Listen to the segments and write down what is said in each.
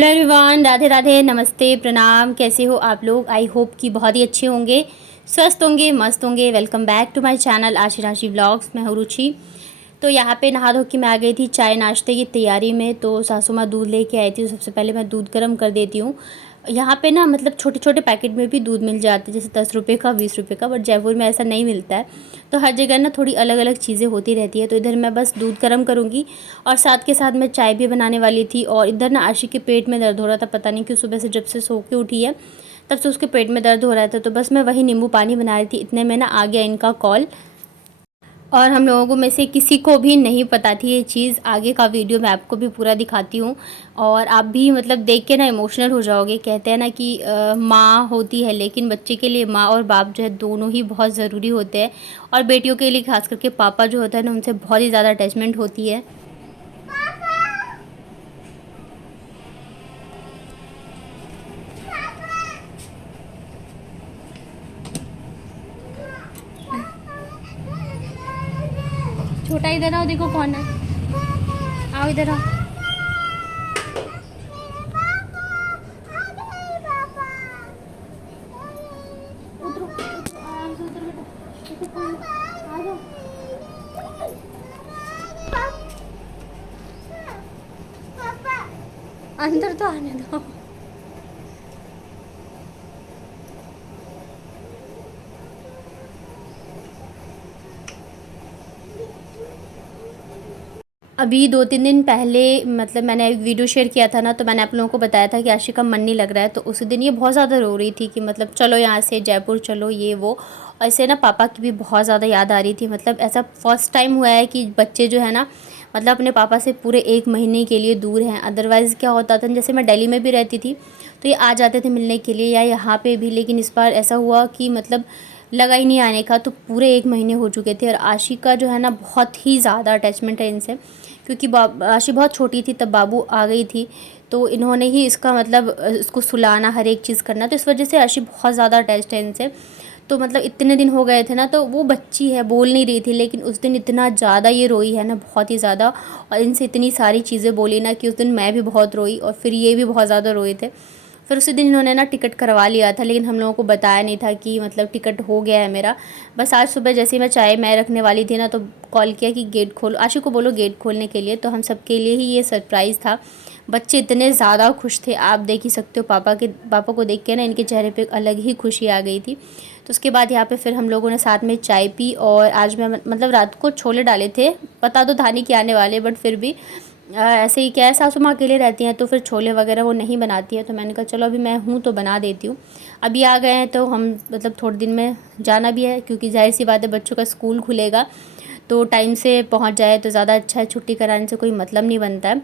Hello everyone, Radhe Radhe, नमस्ते, प्रणाम। कैसे हो आप लोग? आई होप कि बहुत ही अच्छे होंगे, स्वस्थ होंगे, मस्त होंगे। Welcome back to my channel Aashi Rashi vlogs. मैं हूँ रुचि। तो यहाँ पे नहा धो के मैं आ गई थी चाय नाश्ते की तैयारी में। तो सासू माँ दूध लेके आई थी। सबसे पहले मैं दूध गर्म कर देती हूँ। यहाँ पे ना मतलब छोटे छोटे पैकेट में भी दूध मिल जाते हैं, जैसे 10 रुपये का, 20 रुपये का, बट जयपुर में ऐसा नहीं मिलता है। तो हर जगह ना थोड़ी अलग अलग चीज़ें होती रहती है। तो इधर मैं बस दूध गर्म करूँगी और साथ के साथ मैं चाय भी बनाने वाली थी। और इधर ना आशी के पेट में दर्द हो रहा था, पता नहीं क्यों। सुबह से जब से सो के उठी है तब से उसके पेट में दर्द हो रहा था। तो बस मैं वही नींबू पानी बना रही थी। इतने में ना आ गया इनका कॉल। और हम लोगों में से किसी को भी नहीं पता थी ये चीज़। आगे का वीडियो मैं आपको भी पूरा दिखाती हूँ और आप भी मतलब देख के ना इमोशनल हो जाओगे। कहते हैं ना कि माँ होती है, लेकिन बच्चे के लिए माँ और बाप जो है दोनों ही बहुत ज़रूरी होते हैं। और बेटियों के लिए खास करके पापा जो होता है ना, उनसे बहुत ही ज़्यादा अटैचमेंट होती है। छोटा इधर आओ, देखो कौन है। आओ इधर आओ। उतरो, आराम से उतर बेटा। देखो कौन है। आ जाओ। अंदर तो आने दो। अभी 2-3 दिन पहले मतलब मैंने एक वीडियो शेयर किया था ना, तो मैंने आप लोगों को बताया था कि आशी का मन नहीं लग रहा है। तो उस दिन ये बहुत ज़्यादा रो रही थी कि मतलब चलो यहाँ से जयपुर चलो, ये वो। और ऐसे ना पापा की भी बहुत ज़्यादा याद आ रही थी। मतलब ऐसा फर्स्ट टाइम हुआ है कि बच्चे जो है ना मतलब अपने पापा से पूरे 1 महीने के लिए दूर हैं। अदरवाइज़ क्या होता था, जैसे मैं दिल्ली में भी रहती थी तो ये आ जाते थे मिलने के लिए, या यहाँ पे भी। लेकिन इस बार ऐसा हुआ कि मतलब लगा ही नहीं आने का। तो पूरे 1 महीने हो चुके थे। और आशी का जो है ना बहुत ही ज़्यादा अटैचमेंट है इनसे, क्योंकि आशी बहुत छोटी थी तब बाबू आ गई थी। तो इन्होंने ही इसका मतलब इसको सुलाना, हर एक चीज़ करना। तो इस वजह से आशी बहुत ज़्यादा अटैच्ड है इनसे। तो मतलब इतने दिन हो गए थे ना, तो वो बच्ची है, बोल नहीं रही थी, लेकिन उस दिन इतना ज़्यादा ये रोई है ना, बहुत ही ज़्यादा। और इनसे इतनी सारी चीज़ें बोली ना कि उस दिन मैं भी बहुत रोई और फिर ये भी बहुत ज़्यादा रोए थे। फिर उसी दिन इन्होंने ना टिकट करवा लिया था, लेकिन हम लोगों को बताया नहीं था कि मतलब टिकट हो गया है मेरा। बस आज सुबह जैसे ही मैं चाय मैं रखने वाली थी ना, तो कॉल किया कि गेट खोलो, आशु को बोलो गेट खोलने के लिए। तो हम सबके लिए ही ये सरप्राइज़ था। बच्चे इतने ज़्यादा खुश थे, आप देख ही सकते हो। पापा को देख के ना इनके चेहरे पे अलग ही खुशी आ गई थी। तो उसके बाद यहाँ पे फिर हम लोगों ने साथ में चाय पी। और आज मैं मतलब रात को छोले डाले थे, पता तो था नहीं कि आने वाले, बट फिर भी ऐसे ही क्या है, सासू माँ अकेले रहती हैं तो फिर छोले वगैरह वो नहीं बनाती है। तो मैंने कहा चलो अभी मैं हूँ तो बना देती हूँ। अभी आ गए हैं तो हम मतलब थोड़े दिन में जाना भी है, क्योंकि जाहिर सी बात है बच्चों का स्कूल खुलेगा तो टाइम से पहुँच जाए तो ज़्यादा अच्छा है। छुट्टी कराने से कोई मतलब नहीं बनता है।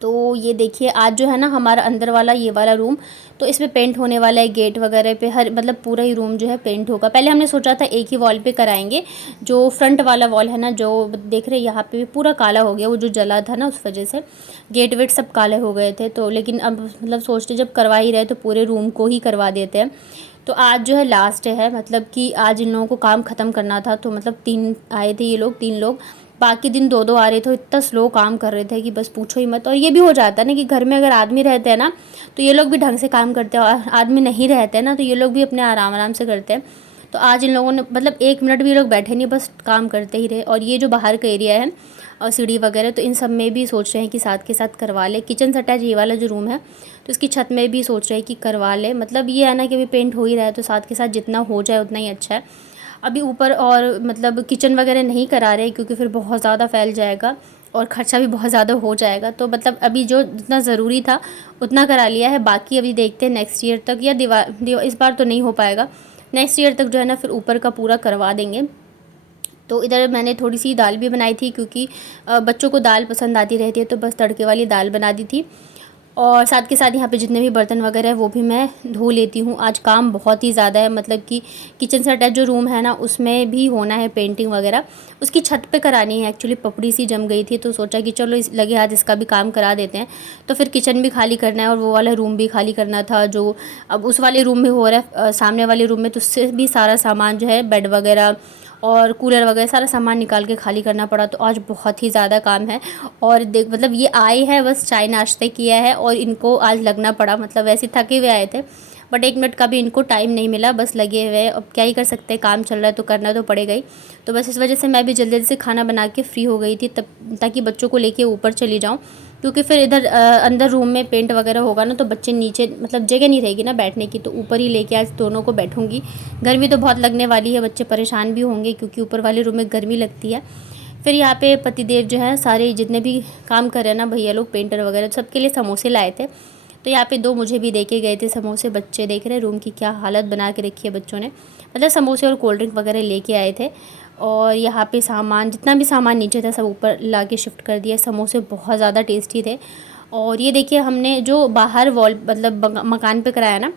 तो ये देखिए आज जो है ना हमारा अंदर वाला ये वाला रूम, तो इसमें पेंट होने वाला है। गेट वगैरह पे हर मतलब पूरा ही रूम जो है पेंट होगा। पहले हमने सोचा था एक ही वॉल पे कराएंगे, जो फ्रंट वाला वॉल है ना, जो देख रहे हैं यहाँ पे भी पूरा काला हो गया, वो जो जला था ना उस वजह से गेट वेट सब काले हो गए थे। तो लेकिन अब मतलब सोचते जब करवा ही रहे तो पूरे रूम को ही करवा देते हैं। तो आज जो है लास्ट है, मतलब कि आज इन लोगों को काम ख़त्म करना था। तो मतलब 3 आए थे ये लोग, 3 लोग। बाकी दिन 2-2 आ रहे थे। इतना स्लो काम कर रहे थे कि बस पूछो ही मत। और ये भी हो जाता है ना कि घर में अगर आदमी रहते हैं ना तो ये लोग भी ढंग से काम करते हैं, और आदमी नहीं रहते हैं ना तो ये लोग भी अपने आराम आराम से करते हैं। तो आज इन लोगों ने मतलब 1 मिनट भी ये लोग बैठे नहीं, बस काम करते ही रहे। और ये जो बाहर का एरिया है और सीढ़ी वगैरह, तो इन सब में भी सोच रहे हैं कि साथ के साथ करवा ले। किचन से अटैच ये वाला जो रूम है तो इसकी छत में भी सोच रहे हैं कि करवा ले। मतलब ये है ना कि अभी पेंट हो ही रहा है तो साथ के साथ जितना हो जाए उतना ही अच्छा है। अभी ऊपर और मतलब किचन वगैरह नहीं करा रहे, क्योंकि फिर बहुत ज़्यादा फैल जाएगा और ख़र्चा भी बहुत ज़्यादा हो जाएगा। तो मतलब अभी जो जितना ज़रूरी था उतना करा लिया है। बाकी अभी देखते हैं नेक्स्ट ईयर तक, या दीवार इस बार तो नहीं हो पाएगा, नेक्स्ट ईयर तक जो है ना फिर ऊपर का पूरा करवा देंगे। तो इधर मैंने थोड़ी सी दाल भी बनाई थी, क्योंकि बच्चों को दाल पसंद आती रहती है, तो बस तड़के वाली दाल बना दी थी। और साथ के साथ यहाँ पे जितने भी बर्तन वगैरह है वो भी मैं धो लेती हूँ। आज काम बहुत ही ज़्यादा है, मतलब कि किचन से अटैच जो रूम है ना उसमें भी होना है पेंटिंग वगैरह। उसकी छत पे करानी है। एक्चुअली पपड़ी सी जम गई थी तो सोचा कि चलो इस लगे हाथ इसका भी काम करा देते हैं। तो फिर किचन भी खाली करना है और वो वाला रूम भी खाली करना था, जो अब उस वाले रूम में हो रहा है सामने वाले रूम में। तो उससे भी सारा सामान जो है बेड वगैरह और कूलर वगैरह सारा सामान निकाल के खाली करना पड़ा। तो आज बहुत ही ज़्यादा काम है। और देख मतलब ये आए हैं, बस चाय नाश्ते किया है और इनको आज लगना पड़ा, मतलब वैसे थके हुए आए थे, बट 1 मिनट का भी इनको टाइम नहीं मिला, बस लगे हुए हैं। अब क्या ही कर सकते हैं, काम चल रहा है तो करना तो पड़ेगा ही। तो बस इस वजह से मैं भी जल्दी जल्दी से खाना बना के फ्री हो गई थी, तब ताकि बच्चों को लेके ऊपर चली जाऊँ, क्योंकि फिर इधर अंदर रूम में पेंट वगैरह होगा ना, तो बच्चे नीचे मतलब जगह नहीं रहेगी ना बैठने की, तो ऊपर ही लेके आज दोनों को बैठूंगी। गर्मी तो बहुत लगने वाली है, बच्चे परेशान भी होंगे क्योंकि ऊपर वाले रूम में गर्मी लगती है। फिर यहाँ पे पतिदेव जो है, सारे जितने भी काम कर रहे हैं ना भैया लोग, पेंटर वगैरह, सबके लिए समोसे लाए थे। तो यहाँ पे 2 मुझे भी दे के गए थे समोसे। बच्चे देख रहे हैं रूम की क्या हालत बना के रखी है बच्चों ने, मतलब समोसे और कोल्ड ड्रिंक वगैरह लेके आए थे। और यहाँ पे सामान, जितना भी सामान नीचे था सब ऊपर ला के शिफ्ट कर दिया। समोसे बहुत ज़्यादा टेस्टी थे। और ये देखिए, हमने जो बाहर वॉल मतलब मकान पे कराया ना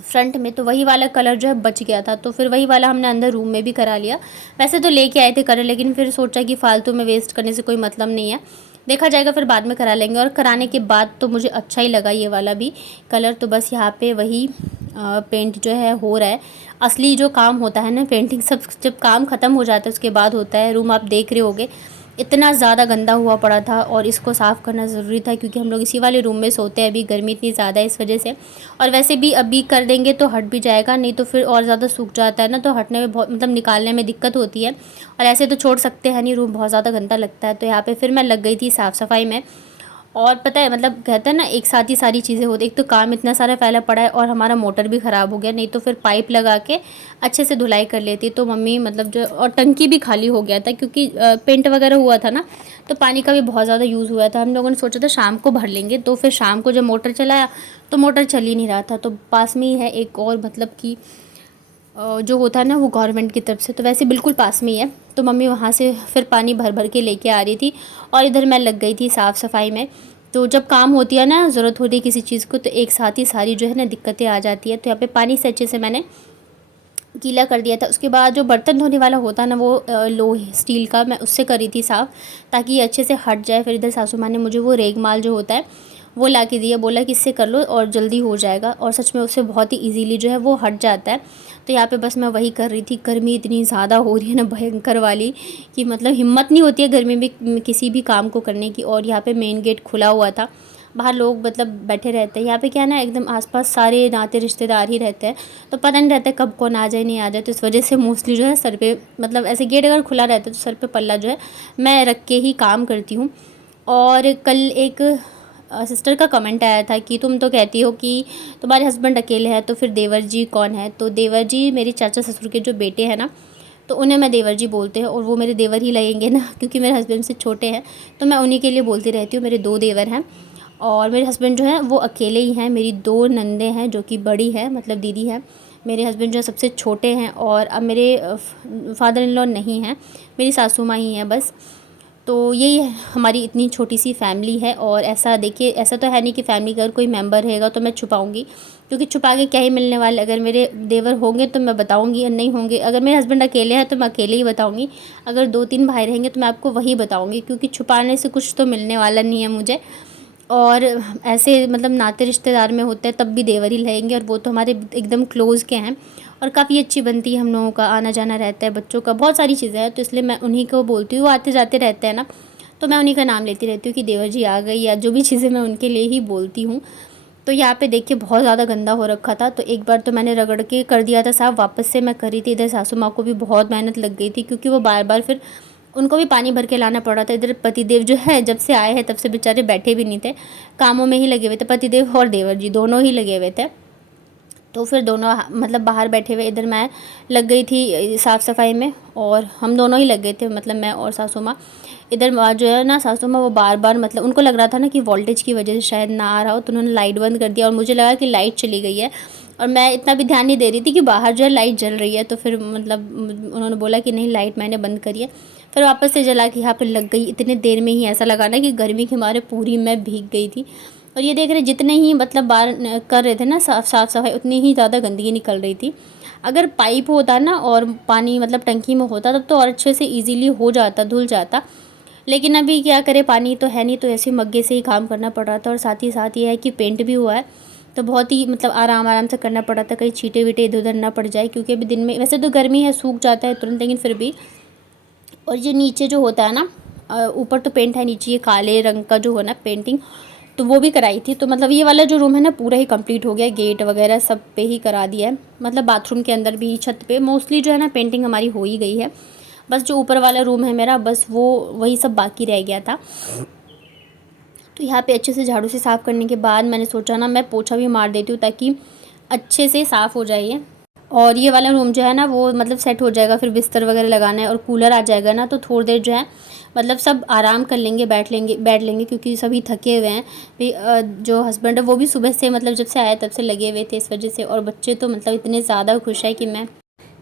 फ्रंट में, तो वही वाला कलर जो है बच गया था, तो फिर वही वाला हमने अंदर रूम में भी करा लिया। वैसे तो लेके आए थे कलर, लेकिन फिर सोचा कि फालतू में वेस्ट करने से कोई मतलब नहीं है, देखा जाएगा, फिर बाद में करा लेंगे। और कराने के बाद तो मुझे अच्छा ही लगा ये वाला भी कलर। तो बस यहाँ पे वही पेंट जो है हो रहा है। असली जो काम होता है ना पेंटिंग, सब जब काम ख़त्म हो जाता है उसके बाद होता है। रूम आप देख रहे होगे इतना ज़्यादा गंदा हुआ पड़ा था, और इसको साफ़ करना ज़रूरी था, क्योंकि हम लोग इसी वाले रूम में सोते हैं। अभी गर्मी इतनी ज़्यादा है इस वजह से, और वैसे भी अभी कर देंगे तो हट भी जाएगा, नहीं तो फिर और ज़्यादा सूख जाता है ना, तो हटने में बहुत मतलब निकालने में दिक्कत होती है। और ऐसे तो छोड़ सकते हैं नहीं, रूम बहुत ज़्यादा गंदा लगता है। तो यहाँ पे फिर मैं लग गई थी साफ़ सफाई में। और पता है मतलब कहते हैं ना, एक साथ ही सारी चीज़ें होती, एक तो काम इतना सारा फैला पड़ा है और हमारा मोटर भी ख़राब हो गया, नहीं तो फिर पाइप लगा के अच्छे से धुलाई कर लेती। तो मम्मी मतलब जो, और टंकी भी खाली हो गया था क्योंकि पेंट वगैरह हुआ था ना, तो पानी का भी बहुत ज़्यादा यूज़ हुआ था। हम लोगों ने सोचा था शाम को भर लेंगे, तो फिर शाम को जब मोटर चलाया तो मोटर चल ही नहीं रहा था। तो पास में ही है एक और मतलब कि जो होता है ना वो गवर्नमेंट की तरफ से, तो वैसे बिल्कुल पास में ही है। तो मम्मी वहाँ से फिर पानी भर भर के लेके आ रही थी, और इधर मैं लग गई थी साफ़ सफाई में। तो जब काम होती है ना, ज़रूरत होती है किसी चीज़ को, तो एक साथ ही सारी जो है ना दिक्कतें आ जाती है। तो यहाँ पे पानी से अच्छे से मैंने गीला कर दिया था। उसके बाद जो बर्तन धोने वाला होता है ना, वो लोहे स्टील का, मैं उससे करी थी साफ़, ताकि ये अच्छे से हट जाए। फिर इधर सासू माँ ने मुझे वो रेगमाल जो होता है वो ला के दिया, बोला कि इससे कर लो और जल्दी हो जाएगा, और सच में उससे बहुत ही इजीली जो है वो हट जाता है। तो यहाँ पे बस मैं वही कर रही थी। गर्मी इतनी ज़्यादा हो रही है ना भयंकर वाली, कि मतलब हिम्मत नहीं होती है गर्मी में किसी भी काम को करने की। और यहाँ पे मेन गेट खुला हुआ था, बाहर लोग मतलब बैठे रहते हैं। यहाँ पे क्या है ना, एकदम आसपास सारे नाते रिश्तेदार ही रहते हैं, तो पता नहीं रहता है कब कौन आ जाए नहीं आ जाए। तो इस वजह से मोस्टली जो है सर पे, मतलब ऐसे गेट अगर खुला रहता है तो सर पे पल्ला जो है मैं रख के ही काम करती हूँ। और कल एक सिस्टर का कमेंट आया था कि तुम तो कहती हो कि तुम्हारे हस्बैंड अकेले हैं, तो फिर देवर जी कौन है? तो देवर जी मेरे चाचा ससुर के जो बेटे हैं ना, तो उन्हें मैं देवर जी बोलते हैं, और वो मेरे देवर ही लगेंगे ना, क्योंकि मेरे हस्बैंड से छोटे हैं, तो मैं उन्हीं के लिए बोलती रहती हूँ। मेरे 2 देवर हैं, और मेरे हस्बैंड जो हैं वो अकेले ही हैं। मेरी 2 नंदे हैं जो कि बड़ी हैं, मतलब दीदी हैं। मेरे हस्बैंड जो है सबसे छोटे हैं, और अब मेरे फादर इन लॉ नहीं हैं, मेरी सासू माँ ही हैं बस। तो यही है, हमारी इतनी छोटी सी फैमिली है। और ऐसा देखिए, ऐसा तो है नहीं कि फैमिली का अगर कोई मेंबर रहेगा तो मैं छुपाऊंगी, क्योंकि छुपा के क्या ही मिलने वाला। अगर मेरे देवर होंगे तो मैं बताऊंगी, और नहीं होंगे, अगर मेरे हस्बैंड अकेले हैं तो मैं अकेले ही बताऊंगी। अगर 2-3 भाई रहेंगे तो मैं आपको वही बताऊंगी, क्योंकि छुपाने से कुछ तो मिलने वाला नहीं है मुझे। और ऐसे मतलब नाते रिश्तेदार में होते हैं तब भी देवर ही रहेंगे, और वो तो हमारे एकदम क्लोज़ के हैं। और काफ़ी अच्छी बनती है हम लोगों का, आना जाना रहता है बच्चों का, बहुत सारी चीज़ें हैं। तो इसलिए मैं उन्हीं को बोलती हूँ, वो आते जाते रहते हैं ना, तो मैं उन्हीं का नाम लेती रहती हूँ कि देवर जी आ गई, या जो भी चीज़ें मैं उनके लिए ही बोलती हूँ। तो यहाँ पे देखिए बहुत ज़्यादा गंदा हो रखा था, तो एक बार तो मैंने रगड़ के कर दिया था साफ़, वापस से मैं करी थी। इधर सासू माँ को भी बहुत मेहनत लग गई थी, क्योंकि वो बार बार फिर उनको भी पानी भर के लाना पड़ा था। इधर पतिदेव जो है जब से आए हैं तब से बेचारे बैठे भी नहीं थे, कामों में ही लगे हुए थे, पतिदेव और देवर जी दोनों ही लगे हुए थे। तो फिर दोनों मतलब बाहर बैठे हुए, इधर मैं लग गई थी साफ़ सफाई में, और हम दोनों ही लग गए थे, मतलब मैं और सासू माँ। इधर जो है ना सासू माँ, वो बार बार मतलब उनको लग रहा था ना कि वोल्टेज की वजह से शायद ना आ रहा हो, तो उन्होंने लाइट बंद कर दिया, और मुझे लगा कि लाइट चली गई है, और मैं इतना भी ध्यान नहीं दे रही थी कि बाहर जो है लाइट जल रही है। तो फिर मतलब उन्होंने बोला कि नहीं, लाइट मैंने बंद करी है। फिर वापस से जला के यहाँ पर लग गई। इतने देर में ही ऐसा लगा ना कि गर्मी के मारे पूरी मैं भीग गई थी। और ये देख रहे, जितने ही मतलब बाहर कर रहे थे ना साफ़ सफाई, उतनी ही ज़्यादा गंदगी निकल रही थी। अगर पाइप होता ना और पानी मतलब टंकी में होता तब तो और अच्छे से इजीली हो जाता, धुल जाता। लेकिन अभी क्या करें, पानी तो है नहीं, तो ऐसे मग्गे से ही काम करना पड़ रहा था। और साथ ही साथ ये है कि पेंट भी हुआ है, तो बहुत ही मतलब आराम आराम से करना पड़ा था, कहीं छींटे वीटे इधर उधर ना पड़ जाए, क्योंकि अभी दिन में वैसे तो गर्मी है, सूख जाता है तुरंत, लेकिन फिर भी। और ये नीचे जो होता है ना, ऊपर तो पेंट है, नीचे ये काले रंग का जो हो ना पेंटिंग, तो वो भी कराई थी। तो मतलब ये वाला जो रूम है ना पूरा ही कंप्लीट हो गया, गेट वगैरह सब पे ही करा दिया है। मतलब बाथरूम के अंदर भी, छत पे मोस्टली जो है ना पेंटिंग हमारी हो ही गई है। बस जो ऊपर वाला रूम है मेरा, बस वो वही सब बाकी रह गया था। तो यहाँ पे अच्छे से झाड़ू से साफ़ करने के बाद मैंने सोचा ना मैं पोछा भी मार देती हूँ, ताकि अच्छे से साफ़ हो जाए ये। और ये वाला रूम जो है ना वो मतलब सेट हो जाएगा, फिर बिस्तर वगैरह लगाना है और कूलर आ जाएगा ना, तो थोड़ी देर जो है मतलब सब आराम कर लेंगे, बैठ लेंगे, क्योंकि सभी थके हुए हैं भी। जो हस्बैंड है वो भी सुबह से मतलब जब से आए तब से लगे हुए थे इस वजह से, और बच्चे तो मतलब इतने ज़्यादा खुश है कि मैं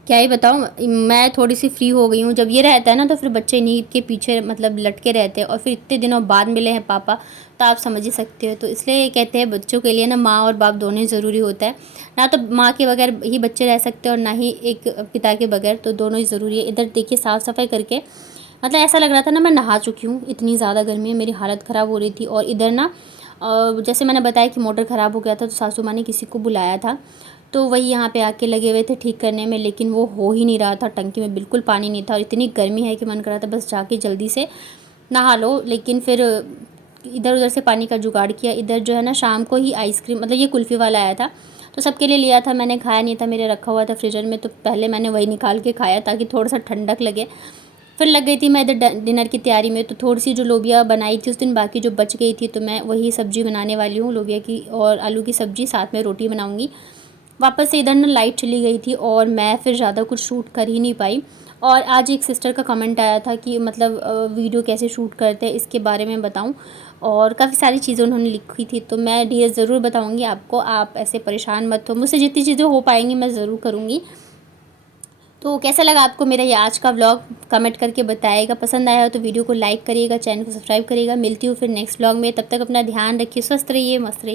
क्या ही बताऊँ। मैं थोड़ी सी फ्री हो गई हूँ। जब ये रहता है ना तो फिर बच्चे इन्हीं के पीछे मतलब लटके रहते हैं, और फिर इतने दिनों बाद मिले हैं पापा, तो आप समझ ही सकते हो। तो इसलिए कहते हैं बच्चों के लिए ना माँ और बाप दोनों ही ज़रूरी होता है। ना तो माँ के बगैर ही बच्चे रह सकते हैं, और ना ही एक पिता के बगैर, तो दोनों ही ज़रूरी है। इधर देखिए साफ़ सफाई करके मतलब ऐसा लग रहा था ना मैं नहा चुकी हूँ, इतनी ज़्यादा गर्मी है, मेरी हालत ख़राब हो रही थी। और इधर ना जैसे मैंने बताया कि मोटर ख़राब हो गया था, तो सासू माँ ने किसी को बुलाया था, तो वही यहाँ पे आके लगे हुए थे ठीक करने में, लेकिन वो हो ही नहीं रहा था। टंकी में बिल्कुल पानी नहीं था, और इतनी गर्मी है कि मन कर रहा था बस जाके जल्दी से नहा लो। लेकिन फिर इधर उधर से पानी का जुगाड़ किया। इधर जो है ना शाम को ही आइसक्रीम, मतलब ये कुल्फ़ी वाला आया था, तो सबके लिए लिया था। मैंने खाया नहीं था, मेरे रखा हुआ था फ्रीजर में, तो पहले मैंने वही निकाल के खाया ताकि थोड़ा सा ठंडक लगे। फिर लग गई थी मैं इधर डिनर की तैयारी में। तो थोड़ी सी जो लोबिया बनाई थी उस दिन बाकी जो बच गई थी, तो मैं वही सब्ज़ी बनाने वाली हूँ, लोबिया की और आलू की सब्ज़ी, साथ में रोटी बनाऊँगी। वापस से इधर ना लाइट चली गई थी, और मैं फिर ज़्यादा कुछ शूट कर ही नहीं पाई। और आज एक सिस्टर का कमेंट आया था कि मतलब वीडियो कैसे शूट करते हैं इसके बारे में बताऊं, और काफ़ी सारी चीज़ें उन्होंने लिखी थी, तो मैं ढेर ज़रूर बताऊंगी आपको। आप ऐसे परेशान मत हो, मुझसे जितनी चीज़ें हो पाएंगी मैं ज़रूर करूँगी। तो कैसा लगा आपको मेरा ये आज का व्लॉग, कमेंट करके बताइएगा। पसंद आया हो तो वीडियो को लाइक करिएगा, चैनल को सब्सक्राइब करिएगा। मिलती हूँ फिर नेक्स्ट व्लॉग में, तब तक अपना ध्यान रखिए, स्वस्थ रहिए, मस्त रहिए।